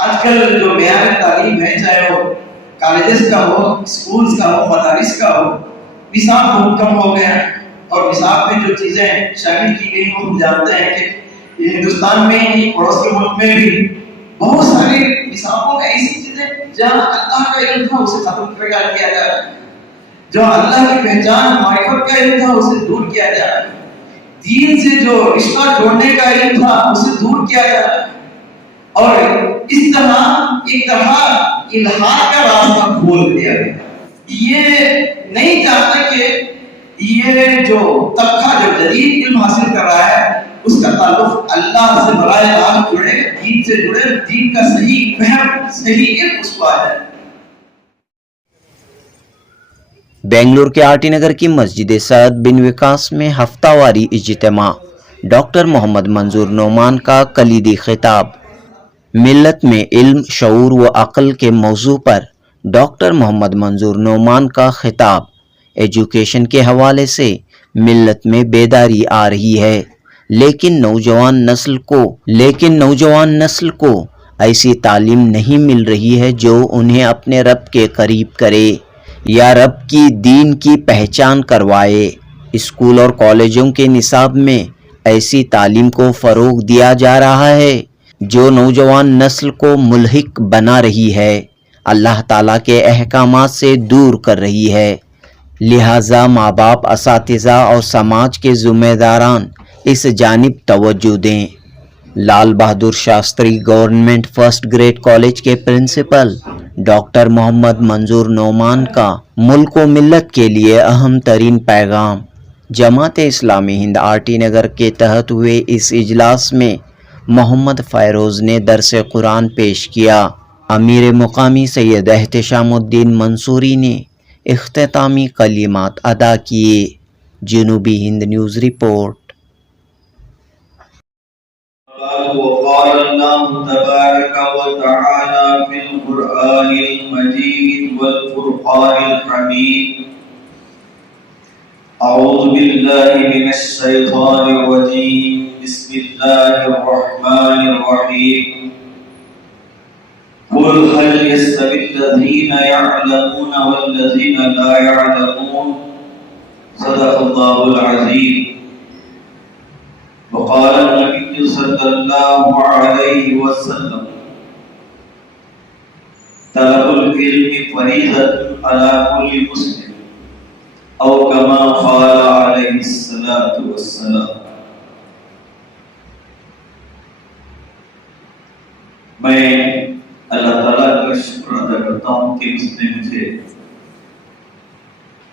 آج کل جو معیار تعلیم ہے، چاہے وہ کالجز کا ہو، اسکولز کا ہو، مدارس کا ہو، نصاب بہت کم ہو گیا، اور نصاب میں جو چیزیں شامل کی گئی وہ ہم جانتے ہیں کہ ہندوستان میں ہی، پڑوس کے ملک میں بھی بہت سارے نصابوں میں ایسی چیزیں جہاں اللہ کا علم تھا اسے ختم کیا جا رہا ہے، جو اللہ کی پہچان معرفت کا علم تھا اسے دور کیا جا رہا ہے، دین سے جو رشتہ جوڑنے کا علم تھا اسے دور کیا جا رہا ہے، اور اس طرح ایک طرح الحاد کا راستہ کھول دیا گیا۔ یہ نہیں چاہتا کہ یہ جو طبقہ جو جدید علم حاصل کر رہا ہے اس کا تعلق اللہ سے براہ راست جڑے، دین سے جڑے، دین کا صحیح فہم، صحیح علم اس کو آ جائے۔ بنگلور کے آرٹی نگر کی مسجد سعد بن وکاس میں ہفتہ واری اجتماع، ڈاکٹر محمد منظور نعمان کا کلیدی خطاب۔ ملت میں علم، شعور و عقل کے موضوع پر ڈاکٹر محمد منظور نعمان کا خطاب۔ ایجوکیشن کے حوالے سے ملت میں بیداری آ رہی ہے، لیکن نوجوان نسل کو ایسی تعلیم نہیں مل رہی ہے جو انہیں اپنے رب کے قریب کرے یا رب کی دین کی پہچان کروائے۔ اسکول اور کالجوں کے نصاب میں ایسی تعلیم کو فروغ دیا جا رہا ہے جو نوجوان نسل کو ملحق بنا رہی ہے، اللہ تعالیٰ کے احکامات سے دور کر رہی ہے۔ لہٰذا ماں باپ، اساتذہ اور سماج کے ذمہ داران اس جانب توجہ دیں۔ Lal Bahadur Shastri government first grade college کے پرنسپل ڈاکٹر محمد منظور نعمان کا ملک و ملت کے لیے اہم ترین پیغام۔ جماعت اسلامی ہند آرٹی نگر کے تحت ہوئے اس اجلاس میں محمد فیروز نے درس قرآن پیش کیا۔ امیر مقامی سید احتشام الدین منصوری نے اختتامی کلمات ادا کیے۔ جنوبی ہند نیوز رپورٹ۔ وقال الله تبارك وتعالى في القرآن المجيد والفرقان الحميد أعوذ بالله من الشيطان الرجيم بسم الله الرحمن الرحيم قل هل يستوي الذين يعلمون والذين لا يعلمون صدق الله العظيم وقال النبي صلى الله عليه وسلم طلب العلم فريضة على كل مسلم أو كما قال عليه الصلاة والسلام۔ میں اللہ تعالیٰ کا شکر ادا کرتا ہوں کہ اس نے مجھے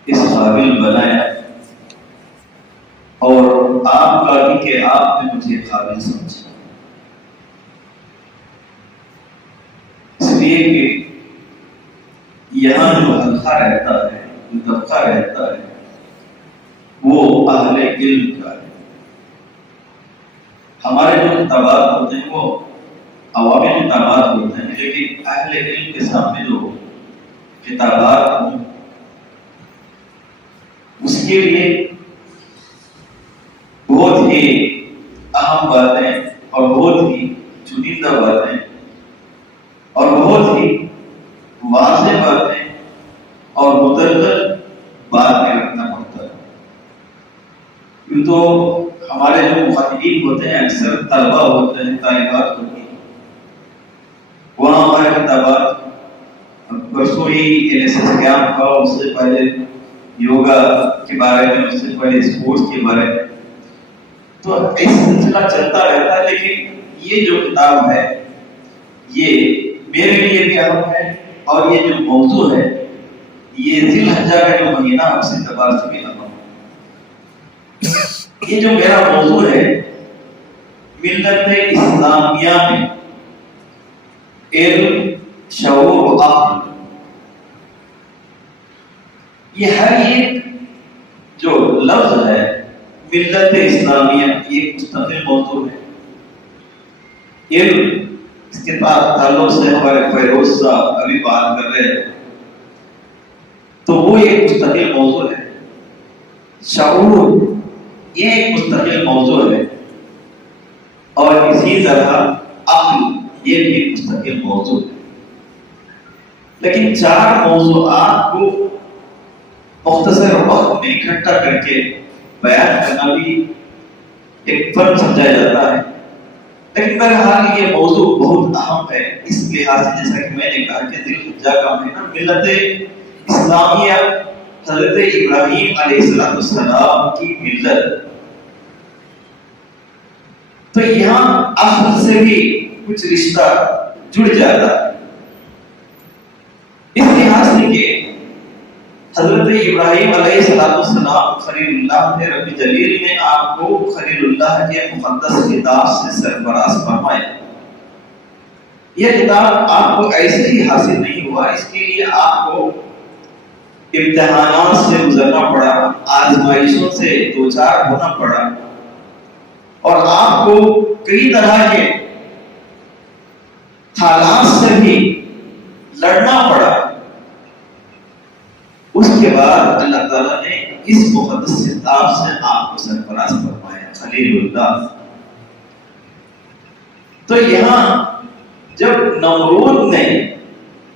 اس قابل بنایا، اور آپ کا بھی کہ آپ نے مجھے قابل سمجھا، اس لیے کہ یہاں جو حلقہ رہتا ہے، جو طبقہ رہتا ہے، وہ اہل علم کا ہے۔ ہمارے جو خطابات ہوتے ہیں وہ عوامی خطابات ہوتے ہیں، لیکن اہل علم کے سامنے جو خطابات ہوں اس کے لیے بہت ہی اہم باتیں اور بہت ہی چنندہ باتیں اور بہت ہی واضح باتیں اور متعدد بات میں رکھنا پڑتا ہے۔ کیوں تو ہمارے جو مخاطبین ہوتے ہیں اکثر طلبہ ہوتے ہیں، طالبات ہوتی ہیں، وہاں ہمارے خطابات پرسوں ہی NSS کیمپ تھا، اس سے پہلے یوگا کے بارے میں، اس سے پہلے اسپورٹس کے بارے میں، تو ایسا سلسلہ چلتا رہتا ہے۔ لیکن یہ جو کتاب ہے یہ میرے لیے بھی اہم ہے، اور یہ جو موضوع ہے یہ ذی الحجہ کا جو مہینہ اس اعتبار سے بھی اہم ہے۔ یہ جو میرا موضوع ہے ملت اسلامیہ میں علم، شعور و عقل، یہ ہر ایک جو لفظ ہے ملت اسلامیہ یہ ایک مستقل موضوع ہے۔ علم اس کے تعلق سے ہمارے فیروز صاحب ابھی بات کر رہے ہیں، تو وہ ایک مستقل موضوع ہے۔ شعور یہ ایک مستقل موضوع ہے، اور اسی طرح عقل یہ بھی مستقل موضوع ہے، لیکن 4 موضوعات کو مختصر وقت میں اکٹھا کر کے بیان کرنا بھی ایک فن سمجھا جاتا ہے، لیکن بہرحال یہ موضوع بہت اہم ہے اس لحاظ سے جیسا کہ میں نے کہا کہ ذی الحجہ کا مہینہ ملت اسلامیہ حضرت ابراہیم علیہ السلام کی ملت، تو یہاں اصل سے بھی کچھ رشتہ جڑ جاتا ہے، اس لحاظ سے کہ حضرت ابراہیم علیہ السلام خلیل اللہ تھے، رب جلیل نے آپ کو خلیل اللہ کے مقدس خطاب سے سرفراز فرمایا۔ یہ خطاب آپ کو ایسے ہی حاصل نہیں ہوا، اس کے لیے آپ کو امتحانات سے گزرنا پڑا، آزمائشوں سے دوچار ہونا پڑا، اور آپ کو کئی طرح کے حالات سے بھی لڑنا پڑا۔ اس کے بعد اللہ تعالیٰ نے اس مقدس خطاب سے آپ کو سرفراز فرمایا، خلیل اللہ۔ تو یہاں جب نمرود نے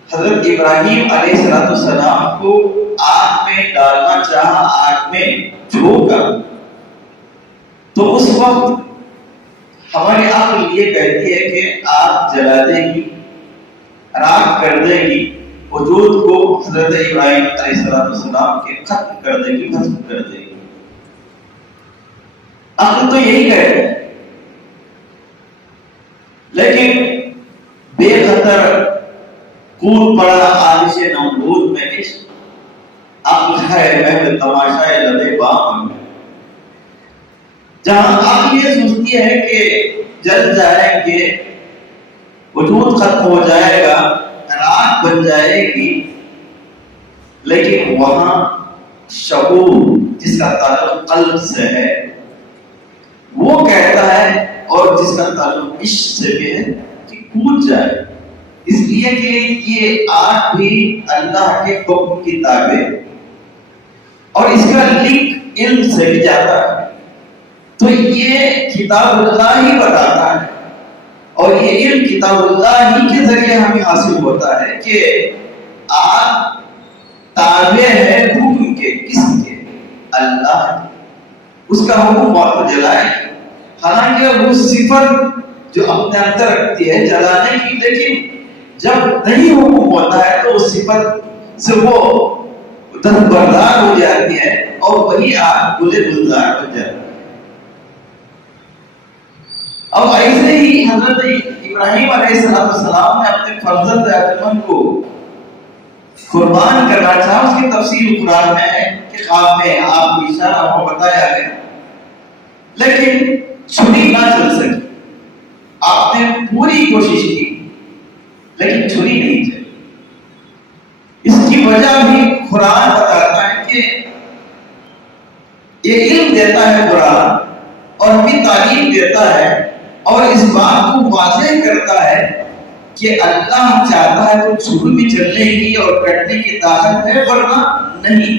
حضرت ابراہیم علیہ السلام کو آگ میں ڈالنا چاہا، آگ میں جھونکا، تو اس وقت ہماری عقل یہ کہتی ہے کہ آگ جلا دے گی، راکھ کر دے گی، وجود کو حضرت ابراہیم علیہ السلام کے ختم کر دے گی، ختم کر دے گی۔ عقل تو یہی کہتی ہے، لیکن بے خطر کود پڑا آتش نمرود میں عشق، عقل ہے محض تماشائے لبے بام میں، جہاں عقل یہ سوچتی ہے کہ جل جائیں گے، وجود ختم ہو جائے گا، راکھ بن جائے گی، لیکن وہاں شعور جس کا تعلق قلب سے ہے وہ کہتا ہے، اور جس کا تعلق عشق سے بھی ہے کہ کود جائے، اس لیے کہ یہ آگ بھی اللہ کے حکم کی تابع، اور اس کا لنک علم سے بھی جاتا ہے، تو یہ کتاب اللہ ہی بتاتا ہے، اور یہ علم کتاب اللہ ہی کے ذریعے ہمیں حاصل ہوتا ہے کہ آگ تابع ہے حکم کے، کس کے؟ اللہ، اس کا حکم وقت جلائے، حالانکہ وہ صفت جو اپنے اندر رکھتی ہے جلانے کی، لیکن جب نہیں حکم ہوتا ہے تو اس صفت سے وہ دستبردار ہو جاتی ہے، اور وہی آگ گلے گلزار بن جاتی ہے۔ اب ایسے ہی حضرت ابراہیم علیہ السلام نے اپنے فرزند اکرم کو قربان کرنا چاہا، اس کی تفصیل قرآن میں ہے کہ خواب میں آپ کو اشارہ کو بتایا گیا، لیکن چھری نہ چل سکی، آپ نے پوری کوشش کی لیکن چھری نہیں چلی۔ اس کی وجہ بھی قرآن بتاتا ہے کہ یہ علم دیتا ہے قرآن، اور بھی تعلیم دیتا ہے، اور اس بات کو واضح کرتا ہے کہ اللہ چاہتا ہے تو چھری بھی چلنے کی اور کٹنے کی طاقت ہے، ورنہ نہیں۔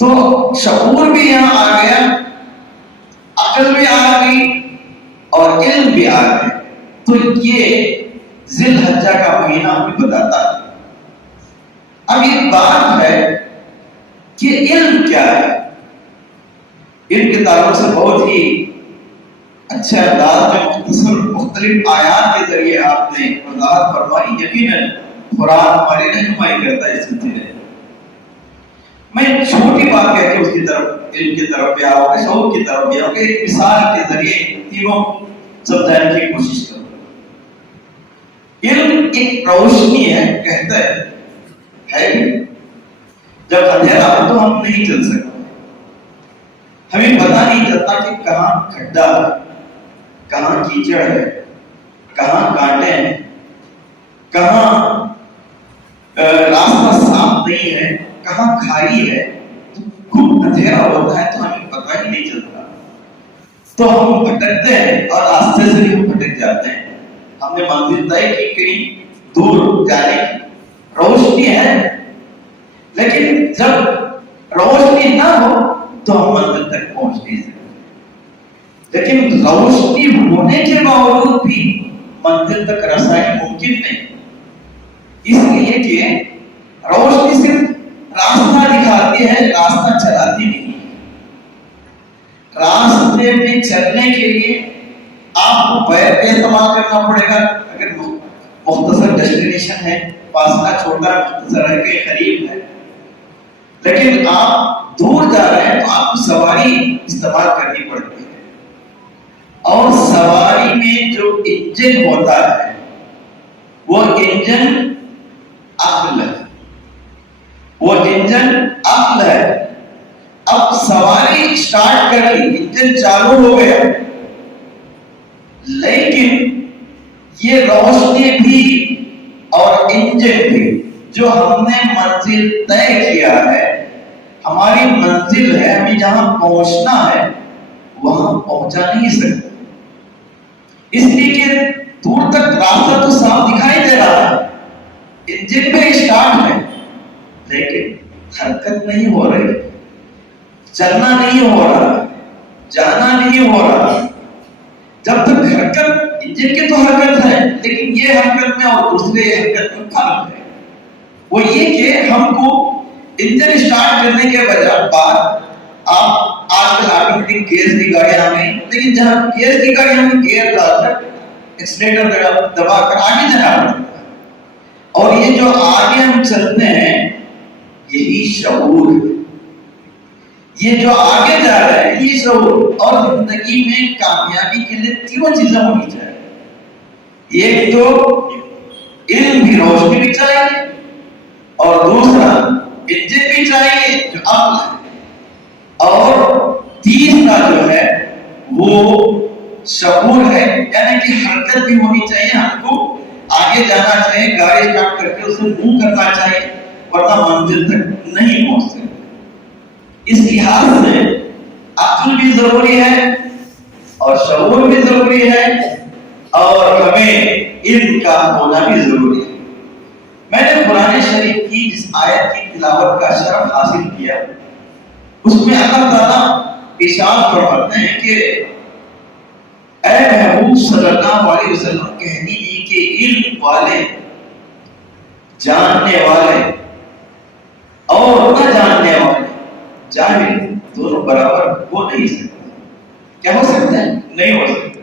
تو شعور بھی یہاں آ گیا، عقل بھی آ گئی، اور علم بھی آ گیا۔ تو یہ ذی الحجہ کا مہینہ ہمیں بتاتا ہے۔ اب یہ بات ہے کہ علم کیا ہے؟ علم کے تعلق سے بہت ہی اچھے انداز میں مختصر مختلف آیات کے ذریعے آپ نے وضاحت فرمائی۔ یقیناً قرآن ہماری رہنمائی کرتا ہے اس سلسلے میں۔ میں چھوٹی بات کہہ کے اس کی طرف، علم کی طرف بھی آؤں گا، شعور کی طرف بھی آؤں گا، ایک مثال کے ذریعے تینوں سمجھانے کی کوشش کروں۔ علم ایک روشنی ہے، کہتا ہے جب اندھیرا ہو تو ہم نہیں چل سکتے، ہمیں پتہ نہیں چلتا کہ کہاں کھڈا ہے، کہاں کیچڑ ہے، کہاں کانٹے ہیں، کہاں راستہ صاف نہیں ہے، کہاں کھائی ہے۔ خوب اندھیرا ہوتا ہے تو ہمیں پتہ ہی نہیں چلتا، تو ہم بھٹکتے ہیں، اور راستے سے بھی ہم بھٹک جاتے ہیں۔ ہم نے منزل طے کی کہیں دور جانے کی، روشنی ہے، لیکن جب روشنی نہ ہو تو ہم منزل تک پہنچ نہیں سکتے۔ لیکن روشنی ہونے کے باوجود بھی منزل تک رسائی ممکن نہیں، اس لیے کہ روشنی صرف راستہ دکھاتی ہے، راستہ چلاتی نہیں۔ راستے میں چلنے کے لیے آپ کو پیر کا استعمال کرنا پڑے گا، اگر مختصر ڈیسٹینیشن ہے، فاصلہ چھوٹا مختصر ہے کہ قریب ہے، لیکن آپ دور جا رہے ہیں تو آپ کو سواری استعمال کرنی پڑتی ہے، اور سواری میں جو انجن ہوتا ہے وہ انجن عقل ہے، وہ انجن عقل ہے۔ اب سواری سٹارٹ کر لی، انجن چالو ہو گیا، لیکن یہ روشنی بھی اور انجن بھی جو ہم نے منزل طے کیا ہے، ہماری منزل ہے، ہمیں جہاں پہنچنا ہے وہاں پہنچا نہیں سکتے، اس لیے کہ دور تک راستہ تو صاف دکھائی دے رہا ہے، انجن میں اسٹارٹ ہے، لیکن حرکت نہیں ہو رہی، چلنا نہیں ہو رہا، جانا نہیں ہو رہا۔ جب تک حرکت، انجن کی تو حرکت ہے، لیکن یہ حرکت میں اور دوسرے حرکت میں فرق ہے، وہ یہ کہ ہم کو انجن اسٹارٹ کرنے کے بعد آپ آج کل آٹومیٹک گیئر کی گاڑیاں آ گئی، لیکن جہاں گیئر کی گاڑیاں میں گیئر ڈال کر ایکسیلیٹر دبا کر آگے جانا پڑتا ہے، اور یہ جو آگے ہم چلتے ہیں یہی شعور ہے، یہ جو آگے جا رہے ہیں یہ شعور۔ اور زندگی میں کامیابی کے لیے تینوں چیزیں ہونی چاہیے، ایک تو علم بھی، روشنی بھی چاہیے، اور دوسرا انجن بھی چاہیے جو عقل ہے، اور تیسرا جو ہے وہ شعور ہے، یعنی کہ حرکت بھی ہونی چاہیے، ہم کو آگے جانا چاہیے، گاڑی اسٹارٹ کر کے اسے موو کرنا چاہیے، ورنہ منزل تک نہیں پہنچ سکتے۔ اس لحاظ سے عقل بھی ضروری ہے اور شعور بھی ضروری ہے، اور ہمیں علم کا ہونا بھی ضروری ہے۔ میں نے قرآن شریف کی جس آیت کی تلاوت کا شرف حاصل کیا، اس میں اللہ تعالیٰ ارشاد فرماتے ہیں کہ اے محبوب صلی اللہ علیہ وسلم کہہ دیجیے کہ علم والے، جاننے والے اور نہ جاننے والے، جاہل دونوں برابر ہو نہیں سکتے۔ کیا ہو سکتے ہیں؟ نہیں ہو سکتے۔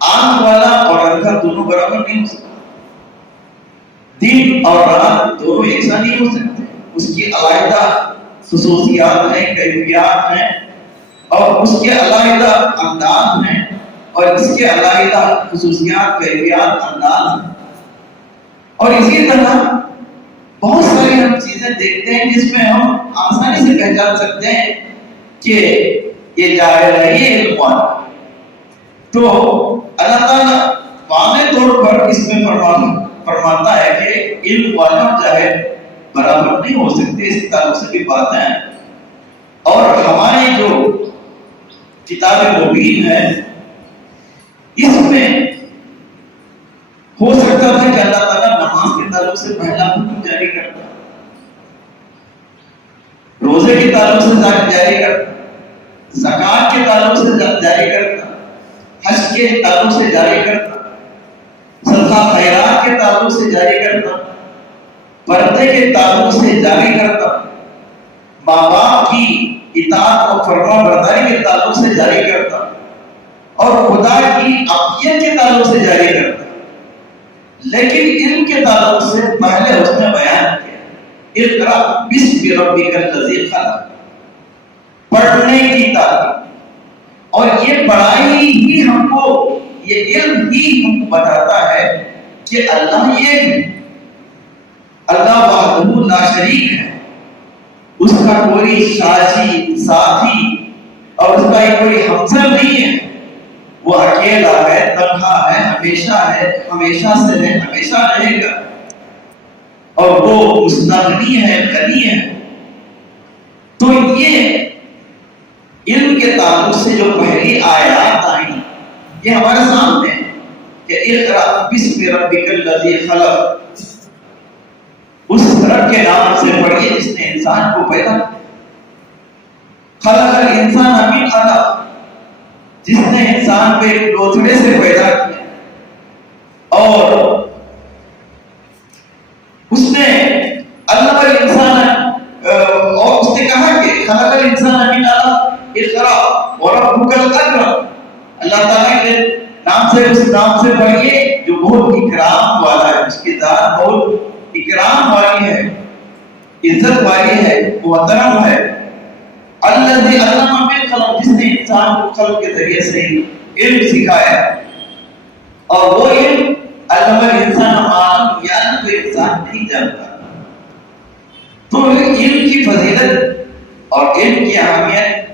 آنکھ والا اور اندھا دونوں برابر نہیں ہو سکتے، دن اور رات دونوں ایسا نہیں ہو سکتے، اس کی علیحدہ خصوصیات ہیں، کیفیات ہیں، اور اس کے علیحدہ انداز ہیں، اور اس کے علیحدہ خصوصیات، کیفیات، انداز ہیں، اور اسی طرح بہت ساری ہم چیزیں دیکھتے ہیں جس میں ہم آسانی سے پہچان سکتے ہیں کہ یہ جاہل ہے، یہ علم والا۔ تو اللہ تعالیٰ واضح طور پر اس میں فرماتا ہے کہ علم والا اور جاہل برابر نہیں ہو سکتے، اس تعلق سے بھی باتیں ہیں۔ اور ہماری جو کتاب مبین ہے اس میں ہو سکتا تھا کہ اللہ تعالیٰ نماز کے تعلق سے پہلا حکم جاری کرتا، روزے کے تعلق سے جاری کرتا، زکوٰۃ کے تعلق سے جاری کرتا، حج کے تعلق سے جاری کرتا، صدقہ خیرات کے تعلق سے جاری کرتا، پردے کے تعلق سے جاری کرتا، ماں باپ کی اطاعت اور فرما برداری کے تعلق سے جاری کرتا، اور خدا کی عافیت کے تعلق سے جاری کرتا۔ لیکن علم کے تعلق سے پہلے اس نے بیان کیا اقرا بسم ربک الذی خلق، پڑھنے کی تعلیم، اور یہ پڑھائی ہی ہم کو، یہ علم ہی ہم کو بتاتا ہے کہ اللہ یہ ہے، اللہ وحدہ لا شریک ہے، اس کا کوئی ساتھی اور اس کا کوئی ہمسر نہیں ہے، وہ اکیلا ہے، تنہا ہے، ہمیشہ سے ہے، ہمیشہ رہے گا، اور وہ مستغنی ہے، غنی ہے۔ تو یہ علم کے تعلق سے جو پہلی آیات آئیں یہ ہمارے سامنے ہے کہ اقرا بسم ربک الذی خلق، اس رب کے نام سے پڑھیے جس نے انسان کو پیدا کیا، خلق الانسان من علق، جس نے انسان کو ایک لوتھڑے سے پیدا کیا، اکرم، اللہ تعالیٰ کے نام سے اس نام سے پڑھیے جو بہت اکرام والا ہے، اس کی ذات بہت اکرام والی ہے، عزت والی ہے، محترم ہے۔ الذی علم بالقلم، جس نے انسان کو قلم کے ذریعے سے علم سکھایا، اور وہ علم علم الانسان ما لم یعلم، تو انسان نہیں جانتا۔ تو علم کی فضیلت اور علم کی اہمیت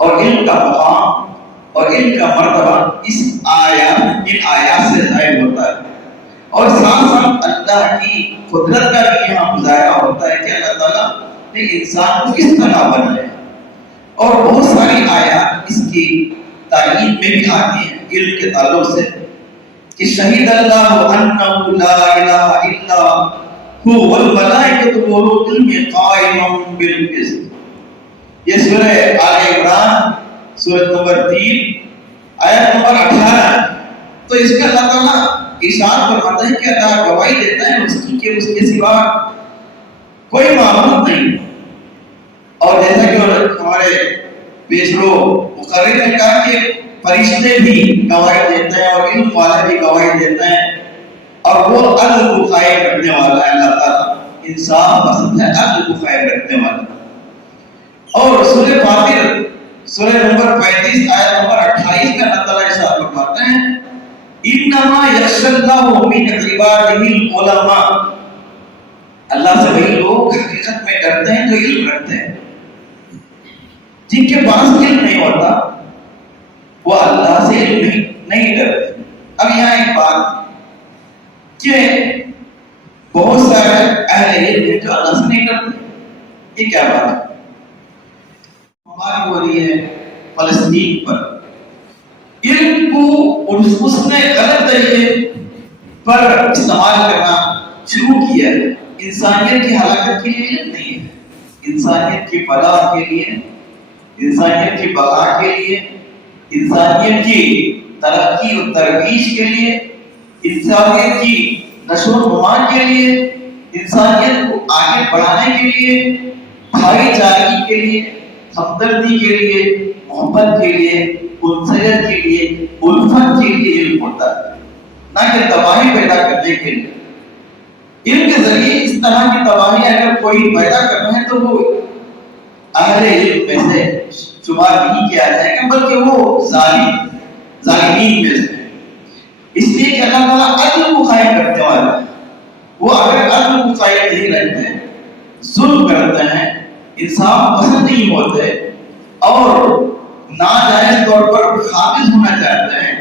اور علم کا مقام اور علم کا مرتبہ اس آیات سے ظاہر ہوتا ہے، اور ساتھ ساتھ اللہ کی قدرت کا بھی یہاں مظاہرہ ہوتا ہے کہ اللہ تعالیٰ نے انسان کو کس طرح بنایا، اور بہت ساری آیات اس کی تائید میں بھی آتی ہیں علم کے تعلق سے، کہ شہید اللہ انہ لا الہ الا هو والملائکۃ وَأُولُو العلم قائما بالقسط۔ یہ سورہ آل عمران سورہ نمبر 3 آیت نمبر 18۔ تو اس کا اللہ تعالیٰ ارشاد فرماتا ہے کہ اللہ گواہی دیتا ہے اس کی کہ اس کے سوا کوئی معبود نہیں، اور جیسا کہ ہمارے پیشرو مقرر نے کہا کہ فرشتے بھی گواہی دیتے ہیں اور علم والے بھی گواہی دیتے ہیں، اور وہ عدل کو قائم رکھنے والا ہے اللہ تعالیٰ، انصاف پسند ہے، عدل کو قائم رکھنے والا۔ اور سورہ فاطر سورہ نمبر 35 آیت نمبر 28 میں اللہ تعالیٰ ارشاد فرماتے ہیں انما یخشی اللہ من عبادہ العلماء، اللہ سے وہی لوگ حقیقت میں ڈرتے ہیں جو علم رکھتے ہیں، جن کے پاس علم نہیں ہوتا وہ اللہ سے علم نہیں ڈرتے۔ اب یہاں ایک بات کہ بہت سارے اہل علم ہیں جو اللہ سے نہیں ڈرتے، یہ کیا بات ہے؟ بات ہو رہی ہے فلسطین پر، علم کو اس نے غلط طریقے پر استعمال کرنا شروع کیا ہے۔ انسانیت کی ہلاکت کے لیے علم نہیں ہے، انسانیت کی فلاح کے لیے، انسانیت کی بقا کے لیے، انسانیت کی ترقی و ترویج کے لیے، انسانیت کی نشو و نما کے لیے، انسانیت کو آگے بڑھانے کے لیے، بھائی چارگی کے لیے، ہمدردی کے لیے، محبت کے لیے، انسانیت کے لیے، الفت کے لیے علم ہوتا ہے، نہ کہ تباہی پیدا کرنے کے لیے۔ علم کے ذریعے اس طرح کی تباہی اگر کوئی پیدا کرنا ہے تو وہ اہل علم میں سے شمار نہیں کیا جائے گا، بلکہ وہ ظالمین میں سے، اس لیے کہ اللہ تعالیٰ عدل کو قائم کرنے والا ہے۔ وہ اگر عدل کو قائم نہیں رکھتے ہیں، ظلم کرتے ہیں، انصاف پسند نہیں ہوتے اور ناجائز طور پر قابض ہونا چاہتے ہیں،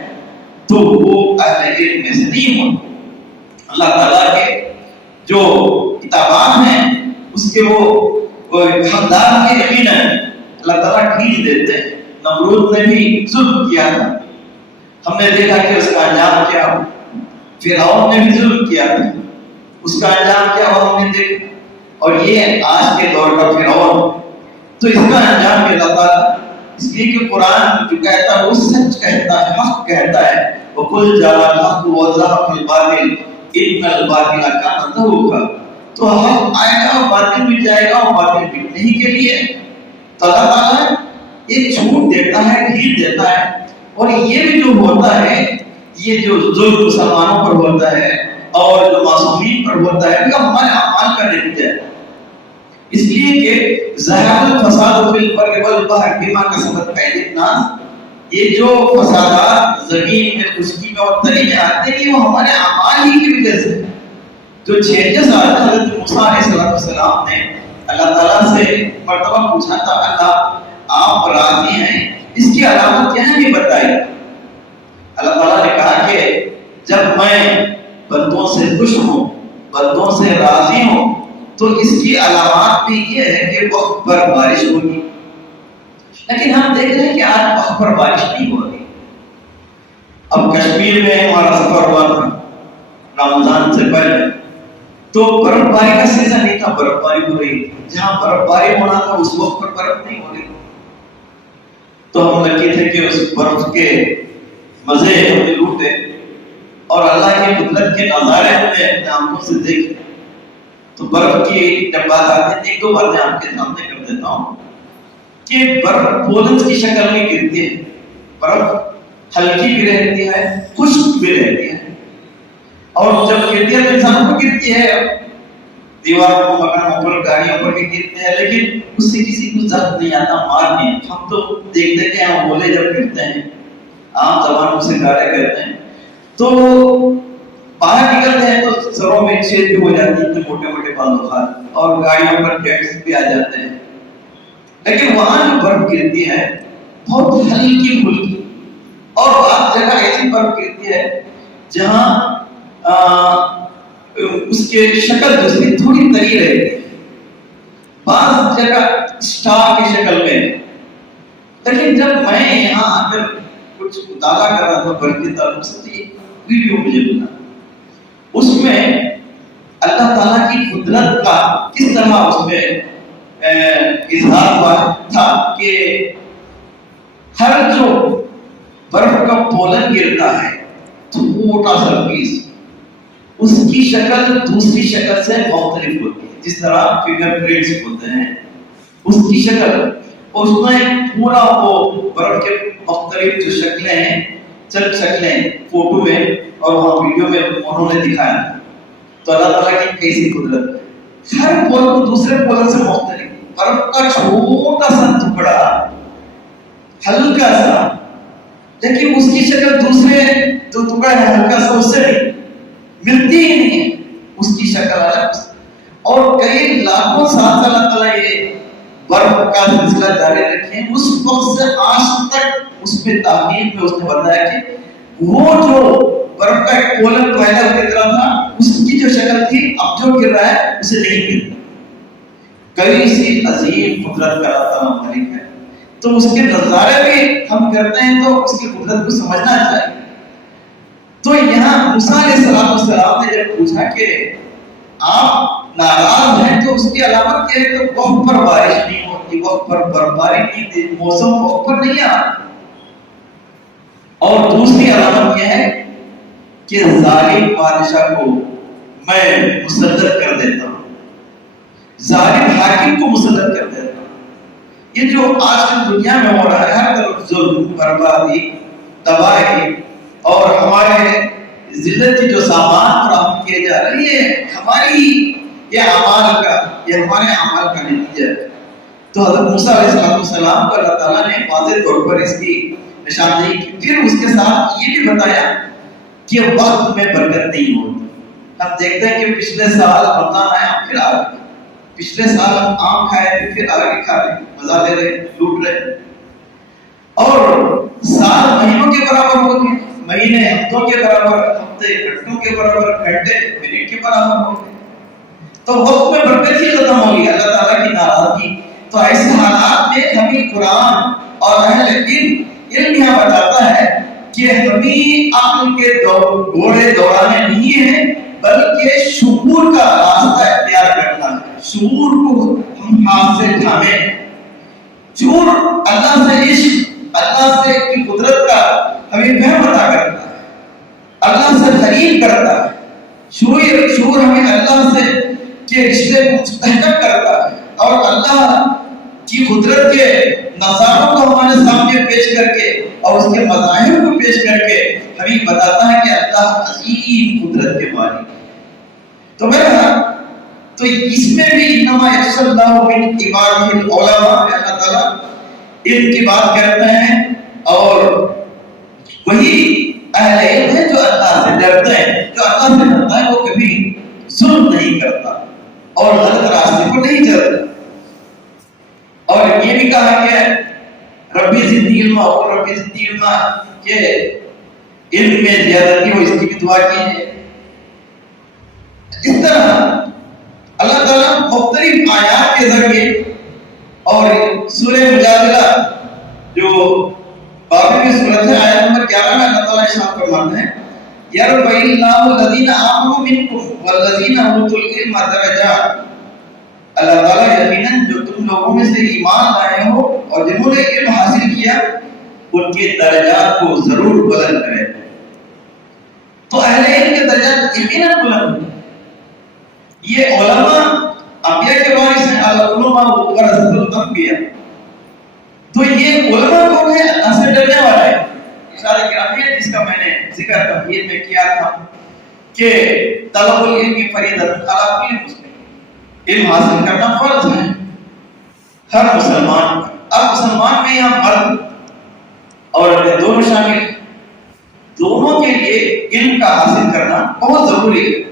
تو وہ اہل علم میں سے نہیں ہوتے۔ اللہ تعالیٰ کے جو کتابات ہیں اس کے وہ حقدار کے یقیناً اللہ تعالیٰ ڈھیل دیتے ہیں۔ نمرود نے بھی ظلم کیا تھا، ہم نے دیکھا کہ اس کا انجام کیا ہوا۔ فرعون نے بھی ظلم کیا تھا، اس کا انجام کیا ہوا ہم نے دیکھا۔ اور یہ آج کے دور کا فرعون، تو اس کا انجام بھی اللہ تعالیٰ، اس لیے کہ قرآن جو کہتا ہے وہ سچ کہتا ہے، حق کہتا ہے۔ وَقُلْ جَاءَ الْحَقُّ وَزَهَقَ الْبَاطِلُ إِنَّ الْبَاطِلَ كَانَ زَهُوقًا۔ تو حق آئے گا اور باطل مٹ جائے گا، اور باطل مٹنے ہی کے لیے تو اللہ تعالیٰ ایک چھوٹ دیتا ہے، ڈھیل دیتا ہے۔ اور یہ بھی جو ہوتا ہے، یہ جو ظلم مسلمانوں پر ہوتا ہے اور جو معصومین پر ہوتا ہے، یہ ہمارے اعمال کا نتیجہ ہے۔ اس لیے کہ ظاہر الفساد فی البر والبحر بما کسبت ایدی الناس، یہ جو فسادات زمین میں، خشکی میں اور تری میں آتے ہیں، یہ وہ ہمارے اعمال ہی کی وجہ سے جو چینجز آئے۔ حضرت موسیٰ علیہ السلام نے اللہ تعالیٰ سے مرتبہ پوچھا تھا، اللہ آپ راضی ہیں، اس کی علامت کیا ہے یہ بتائیے۔ اللہ تعالیٰ نے کہا کہ جب میں بندوں سے خوش ہوں، بندوں سے راضی ہوں، تو اس کی علامات بھی یہ ہے کہ وقت پر بارش ہوگی۔ لیکن ہم دیکھ رہے ہیں کہ آج وقت پر بارش نہیں ہو رہی۔ اب کشمیر میں ہمارا سفر ہوا تھا رمضان سے پہلے، تو برف باری کا سیزن نہیں تھا، برف باری ہو رہی تھی۔ جہاں برف باری ہونا تھا اس وقت پر برف نہیں ہو رہی، تو ہم لگے تھے کہ اس برف کے مزے ہم نے لوٹے، اور اللہ کی قدرت کے نظارے ہم نے اپنے آنکھوں سے دیکھے۔ تو برف کی جب بات آتی ہے، ایک دو باتیں آپ کے سامنے کر دیتا ہوں کہ برف بولنس کی شکل میں گرتی ہے، برف ہلکی بھی رہتی ہے، خشک بھی رہتی ہے، اور جب گرتی ہے تو انسان کو گرتی ہے، دیوار کو، مکانوں پر، گاڑیوں پر بھی گرتے ہیں، لیکن اس سے کسی کو زخم نہیں آتا، مار نہیں۔ ہم تو دیکھتے کہ ہم بولے جب گرتے ہیں، عام زبانوں سے گاڑے کرتے ہیں تو باہر نکلتے ہیں تو سروں میں چھید بھی ہو جاتی ہے، موٹے موٹے بالوں کا، اور گاڑیوں پر ڈینٹس بھی آ جاتے ہیں۔ لیکن وہاں جو برف گرتی ہے بہت ہلکی پھلکی، اور بعض جگہ ایسی برف گرتی ہے جہاں اس کے شکل دوسری تھوڑی تری رہتی ہے، بعض جگہ اسٹار کی شکل میں۔ لیکن جب میں یہاں آ کر کچھ مطالعہ کر رہا تھا برف کے تعلق سے، ایک ویڈیو مجھے ملا، اس میں اللہ تعالیٰ کی قدرت کا کس طرح اس میں اظہار ہوا تھا کہ ہر جو برف کا پولن گرتا ہے چھوٹا سا پیس، اس کی شکل دوسری شکل سے مختلف ہوتی ہے، جس طرح فنگر پرنٹس ہوتے ہیں اس کی شکل، اور اس میں پورا وہ برف کے مختلف جو شکلیں ہیں، چند شکلیں فوٹو میں اور وہاں ویڈیو میں انہوں نے دکھایا۔ تو اللہ تعالیٰ کی کیسی قدرت ہے، ہر پول دوسرے پول سے مختلف، برف کا چھوٹا سا ٹکڑا ہلکا سا، لیکن اس کی شکل دوسرے جو ٹکڑا ہے ہلکا سا اس سے نہیں ملتی ہی نہیں ہے، اس کی شکل الگ۔ اور کئی لاکھوں سال سے اللہ تعالیٰ یہ برف کا سلسلہ جاری رکھے، اس وقت سے آج تک اس پہ تعمیر میں اس نے بتایا کہ وہ جو برف کا ایک پولن پہلے گر رہا تھا اس کی جو شکل تھی اب جو گر رہا ہے اسے نہیں گر، کئی سی عظیم قدرت کا اللہ تعالیٰ مالک ہے۔ تو اس کے نظارے بھی ہم کرتے ہیں تو اس کی قدرت کو سمجھنا چاہیے۔ تو یہاں موسیٰ علیہ السلام نے جب پوچھا کہ آپ ناراض ہیں تو اس کی علامت کیا ہے، تو وقت پر بارش نہیں ہوتی، وقت پر برفباری نہیں ہوتی، موسم وقت پر نہیں آتا، اور دوسری علامت یہ ہے کہ ظالم بادشاہ کو میں مسلط کر دیتا ہوں، ظالم حاکم کو مسلط کر دیتا ہوں۔ یہ جو آج کی دنیا میں ہو رہا ہے، ہر طرف ظلم، بربادی، تباہی، اور ہمارے ذلت کی جو سامان فراہم کیے جا رہے ہیں، ہماری یہ اعمال کا، یہ ہمارے اعمال کا نتیجہ ہے۔ تو حضرت موسیٰ علیہ السلام کو اللہ تعالیٰ نے واضح طور پر اس کی نشاندہی کی، پھر اس کے ساتھ یہ بھی بتایا کہ وقت میں برکت نہیں ہوتی۔ ہم دیکھتے ہیں کہ پچھلے سال رمضان آیا پھر آ گیا، پچھلے سال ہم آم کھائے پھر آگے کھا رہے، مزہ لے رہے، لوٹ رہے، اور سال مہینوں کے برابر ہو گئے، مہینے ہفتوں کے برابر، ہفتے گھنٹوں کے برابر، گھنٹے منٹ کے برابر ہو گئے، تو وقت میں برکت ہی ختم ہو گئی، اللہ تعالیٰ کی ناراضگی۔ تو ایسے حالات میں ہمیں قرآن اور اہل علم یہاں بتاتا ہے کہ ہمیں عقل کے گھوڑے دوڑانے نہیں ہیں، بلکہ شعور کا راستہ اختیار کرنا ہے، شعور کو ہم ہاتھ سے تھامیں، شعور اللہ سے عشق، اللہ سے کی قدرت کا ہمیں فہم عطا کرتا ہے، اللہ سے قریب کرتا ہے، شعور ہمیں اللہ سے کے رشتے کو مستحکم کرتا ہے، اور اللہ کی قدرت کے نظاروں کو ہمارے سامنے پیش کر کے اور اس کے مظاہر کو پیش کر کے ہمیں بتاتا ہے کہ اللہ عظیم قدرت کے مالک ہے۔ تو تو اس میں بھی انما یخشی اللہ من عبادہ العلماء، اللہ تعالیٰ علم کی بات کرتے ہیں، اور وہی اہل علم ہے جو اللہ سے ڈرتے ہیں، جو اللہ سے ڈرتا ہے وہ کبھی ظلم نہیں کرتا اور غلط راستے کو نہیں چلتا۔ اور یہ بھی کہا کہ ربی زدنی علما، اور ربی زدنی علما کہ علم میں زیادتی ہو، اس کی بھی دعا کیجیے۔ اس طرح اللہ تعالیٰ مختلف آیات کے ذریعے، اور سورہ مجادلہ جو بابی کی سورت ہے، آیت نمبر 11 میں اللہ تعالیٰ ارشاد فرماتے ہیں یرفع اللہ الذین آمنوا منکم والذین اوتوا العلم درجات، اللہ تعالیٰ یقیناً جو تم لوگوں میں سے ایمان لائے ہو اور جنہوں نے علم حاصل کیا ان کے درجات کو ضرور بلند کرے۔ تو اہل علم کے درجات یقیناً بلند ہیں۔ یہ علماء انبیاء کے وارث ہیں، العلماء ورثۃ الانبیاء۔ تو یہ علماء کون ہے؟ اللہ سے ڈرنے والے ہیں، ذکر تمہید میں کیا تھا کہ طلب العلم فریضۃ علی کل مسلم، علم حاصل کرنا فرض ہے ہر مسلمان پر۔ اب مسلمان میں یہاں مرد اور دونوں شامل ہیں، دونوں کے لیے علم کا حاصل کرنا بہت ضروری ہے۔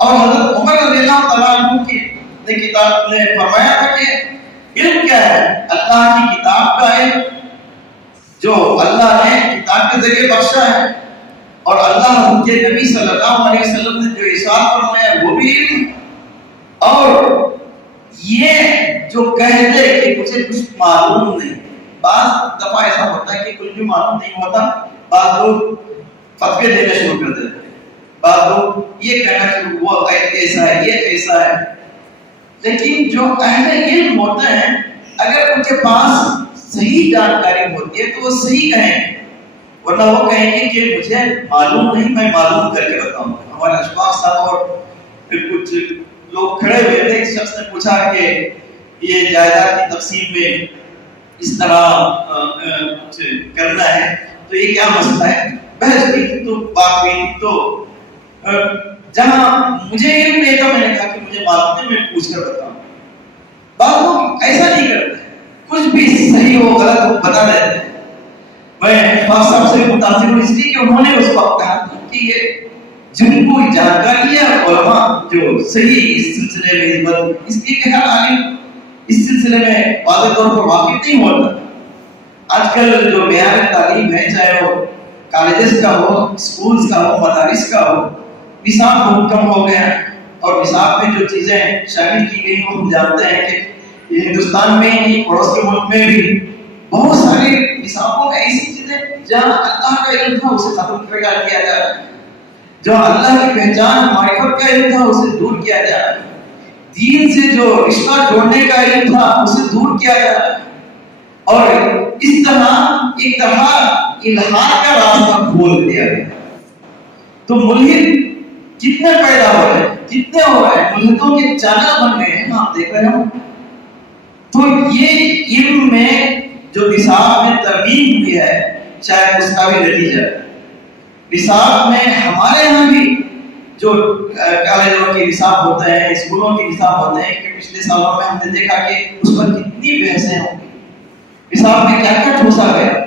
اور حضرت عمر رضی اللہ تعالیٰ عنہ کی کتاب نے فرمایا تھا کہ علم کیا ہے؟ اللہ کی کتاب کا علم جو اللہ نے کتاب کے ذریعے بخشا ہے، اور اللہ کے نبی صلی اللہ علیہ وسلم نے جو ارشاد فرمایا وہ بھی علم، اور یہ جو کہہ دے کہ مجھے کچھ معلوم نہیں۔ بعض دفعہ ایسا ہوتا ہے کہ کچھ بھی معلوم نہیں ہوتا، بعض لوگ فتوے دینا شروع کر دیتے ہیں، بعض لوگ یہ کہنا شروع وہ ایسا ہے یہ ایسا ہے۔ لیکن جو اہل علم ہوتے ہیں اگر ان کے پاس صحیح جانکاری ہوتی ہے تو وہ صحیح کہیں گے، ورنہ وہ کہیں گے کہ مجھے معلوم نہیں، میں معلوم کر کے بتاؤں گا۔ ہمارے اشفاق صاحب اور پھر کچھ لوگ کھڑے ہوئے تھے، ایک شخص نے پوچھا کہ یہ جائیداد کی تقسیم میں اس طرح کرنا ہے تو یہ کیا مسئلہ ہے؟ بحث ہوئی تھی تو بات ہوئی تھی، تو جہاں مجھے علم نہیں تھا میں نے کہا کہ مجھے معلوم نہیں، میں پوچھ کر بتاؤں۔ بعض لوگ ایسا نہیں کرتے، کچھ بھی صحیح ہو غلط ہو بتا دیتے ہیں۔ میں خاص صاحب سے متاثر ہوں اس لیے کہ انہوں نے اس وقت کہا تھا کہ یہ جن کو جانکاری ہے علماء جو صحیح اس سلسلے میں، اس لیے کہ ہر عالم اس سلسلے میں واضح طور پر واقف نہیں ہوتا۔ آج کل جو معیار تعلیم ہے، چاہے وہ کالجز کا ہو، اسکولز کا ہو، مدارس کا ہو، نصاب بہت کم ہو گیا، اور نصاب میں جو چیزیں شامل کی گئی وہ ہم جانتے ہیں کہ ہندوستان میں ہی پڑوس کے ملک میں بھی بہت سارے نصابوں میں ایسی چیزیں جہاں اللہ کا علم تھا اسے ختم کیا جا رہا ہے، جو اللہ کی پہچان معرفت کا علم تھا اسے دور کیا جا رہا ہے، دین سے جو رشتہ جوڑنے کا علم تھا اسے دور کیا جا رہا ہے، اور اس طرح ایک دفعہ الہاد کا راستہ کھول دیا گیا۔ تو ملحد کتنے پیدا ہو رہے ہیں، کتنے ہو رہے ہیں، ملحدوں کے چینل بن گئے ہیں، آپ دیکھ رہے ہو۔ تو یہ علم میں جو نصاب میں ترمیم ہوئی ہے شاید اس کا بھی نتیجہ ہے۔ نصاب میں ہمارے یہاں بھی جو کالجوں کے نصاب ہوتے ہیں، اسکولوں کے نصاب ہوتے ہیں، کہ پچھلے سالوں میں ہم نے دیکھا کہ اس پر کتنی بحثیں ہوں گی، نصاب میں کیا کیا ٹھوسا گیا،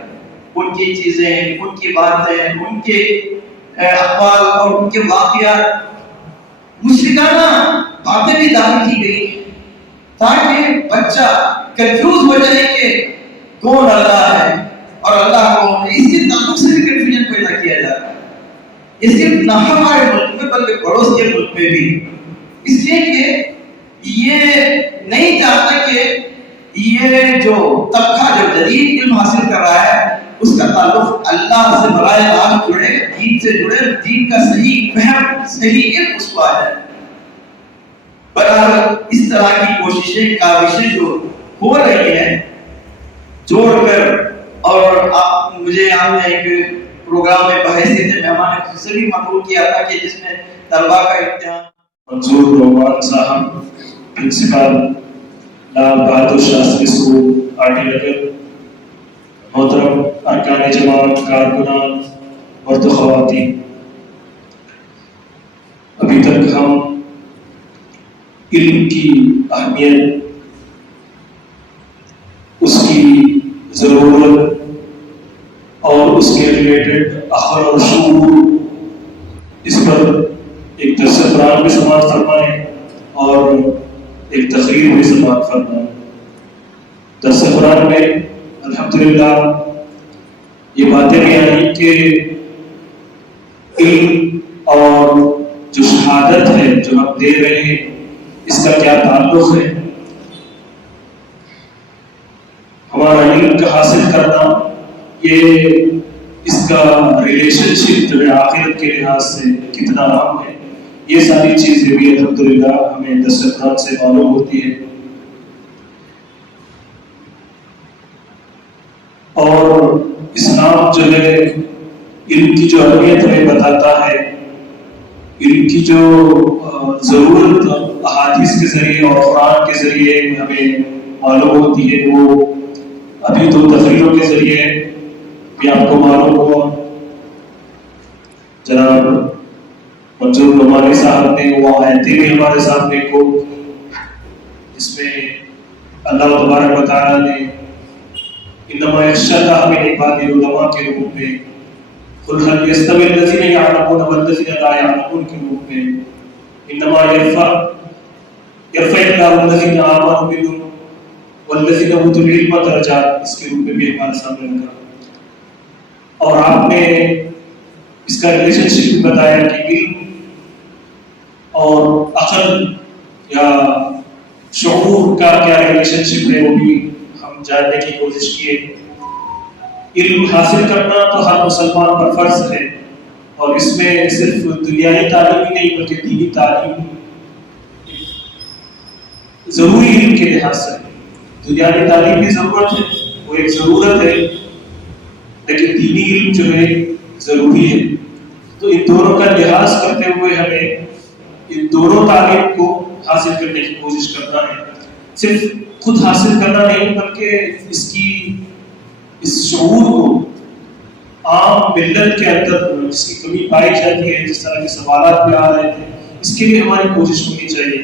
ان کی چیزیں، ان کی باتیں، ان کے اقوال اور ان کے واقعات، مشرکانہ باتیں بھی داخل کی گئی تاکہ بچہ کنفیوز ہو جائے کہ کون اللہ ہے اور اللہ کون ہے۔ اس کے تعلق سے بھی کنفیوژن پیدا کیا جاتا ہے، یہ صرف نہ ہمارے ملک میں بلکہ پڑوس کے ملک میں بھی، اس لیے کہ یہ نہیں چاہتا کہ یہ جو طبقہ جو جدید علم حاصل کر رہا ہے اس کا تعلق اللہ سے براہ راست جڑے، دین سے جڑے، دین کا صحیح فہم، صحیح علم اس کو آ جائے۔ برحال اس طرح کی کوششیں، کاوشیں جو ہو رہی ہیں جوڑ کر، اور آپ مجھے یاد ہے ایک پروگرام میں بحیثیت مہمان سے بھی مقبول کیا تھا کہ جس میں طلباء کا امتحان۔ منظور رومان صاحب، پرنسپل لال بہادر شاستری اسکول آٹی نگر، محترم ارکان جماعت، کارکنان اور تو خواتین، ابھی تک ہم علم کی اہمیت، اس کی ضرورت اور اس کے ریلیٹڈ عقل اور شعور، اس پر ایک درس قرآن بھی سماعت فرمائے اور ایک تقریر بھی سماعت فرمائے۔ درس قرآن میں الحمدللہ یہ باتیں بھی آئی کہ علم اور جو شہادت ہے جو ہم دے رہے ہیں اس کا کیا تعلق ہے۔ ہمارا علم کا حاصل کرنا، یہ اس کا ریلیشن شپ جو ہے آخرت کے لحاظ سے کتنا اہم ہے، یہ ساری چیزیں بھی الحمدللہ ہمیں درس قرآن سے معلوم ہوتی ہے۔ اور اسلام جو ہے علم کی جو اہمیت ہمیں بتاتا ہے، علم کی جو ضرورت احادیث کے ذریعے اور قرآن کے ذریعے ہمیں معلوم ہوتی ہے، وہ ابھی تو تقریروں کے ذریعے بھی آپ کو معلوم ہوا اور جو ہمارے صاحب نے وہ آیتیں بھی ہمارے سامنے کو، جس میں اللہ تبارک و تعالیٰ نے انما یخشی اللہ من عبادہ العلماء کے روپ میں، قل هل يستوي الذين يعلمون والذين لا يعلمون کے روپ میں، انما يرفع الله الذين آمنوا منكم والذين اوتوا العلم درجات، اس کے روپ میں بھی ہمارے سامنے رکھا۔ اور آپ نے اس کا ریلیشن شپ بتایا کہ علم اور عقل یا شعور کا کیا ریلیشن شپ ہے، وہ بھی ہم جاننے کی کوشش کیے۔ علم حاصل کرنا تو ہر مسلمان پر فرض ہے، اور اس میں صرف دنیاوی تعلیم ہی نہیں بلکہ دینی تعلیم ضروری علم کے لحاظ سے۔ دنیاوی تعلیم بھی ضرورت ہے، وہ ایک ضرورت ہے، لیکن دینی علم جو ہے ضروری ہے۔ تو ان دونوں کا لحاظ کرتے ہوئے ہمیں ان دونوں تعلیم کو حاصل کرنے کی کوشش کرنا ہے۔ صرف خود حاصل کرنا نہیں بلکہ اس شعور کو عام ملت کے اندر جس کی کمی پائی جاتی ہے، جس طرح کے سوالات بھی آ رہے تھے، اس کے لیے ہماری کوشش ہونی چاہیے۔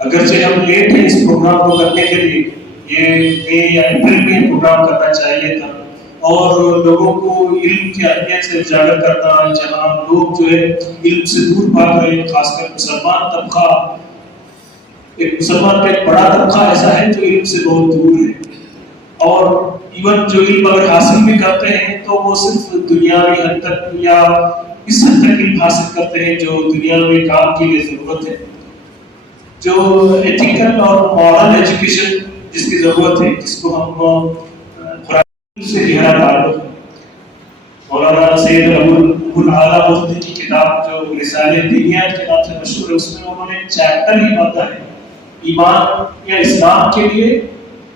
اگرچہ ہم لیٹ ہیں اس پروگرام کو کرنے کے لیے، یہ مئی یا اپریل میں پروگرام کرنا چاہیے تھا، اور لوگوں کو علم کی اہمیت سے اجاگر کرنا، جہاں لوگ جو ہے علم سے دور بھاگ رہے ہیں، خاص کر مسلمان طبقہ، ایک مسلمان کا ایک بڑا طبقہ ایسا ہے جو علم سے بہت دور ہے، اور ایون جو علم اگر حاصل بھی کرتے ہیں تو وہ صرف دنیاوی حد تک یا اس حد تک علم حاصل کرتے ہیں جو دنیا میں کام کے لیے ضرورت ہے۔ جو ایتھیکل اور مورل ایجوکیشن جس کی ضرورت ہے، جس کو ہم قرآن سے گہرا تعلق ہے۔ مولانا سید ابو العالیٰ مفتی کی کتاب جو رسالہ دینیات کے نام سے مشہور ہے، اس میں انہوں نے چیپٹر ہی بنتا ہے ایمان یا اسلام کے لیے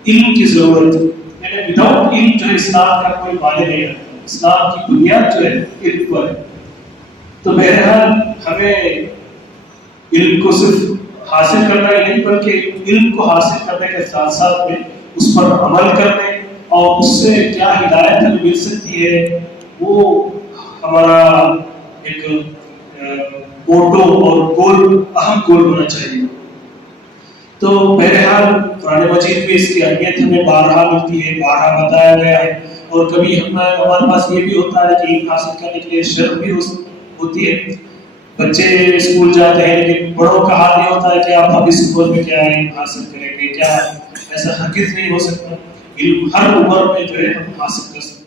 علم کی ضرورت ہے، یعنی وداؤٹ علم جو ہے اسلام کا کوئی معنی نہیں رکھتا۔ اسلام کی بنیاد جو ہے علم پر ہے۔ تو بہرحال ہمیں علم کو صرف حاصل کرنا ہی نہیں بلکہ علم کو حاصل کرنے کے ساتھ ساتھ میں اس پر عمل کرنے اور اس سے کیا ہدایت ہمیں مل سکتی ہے، وہ ہمارا ایک موٹو اور گول، اہم گول ہونا چاہیے۔ تو بہرحال قرآن مجید میں اس کی اہمیت ہمیں بارہا ملتی ہے، بارہا بتایا گیا ہے، اور کبھی ہمارے پاس یہ بھی ہوتا ہے کہ علم حاصل کرنے کے لیے شرم بھی ہوتی ہے۔ بچے اسکول جاتے ہیں لیکن بڑوں کا حال یہ ہوتا ہے کہ آپ اب اسکول میں کیا علم حاصل کریں گے، کیا ایسا ہرگز نہیں ہو سکتا۔ علم ہر عمر میں جو ہے ہم حاصل کر سکتے ہیں۔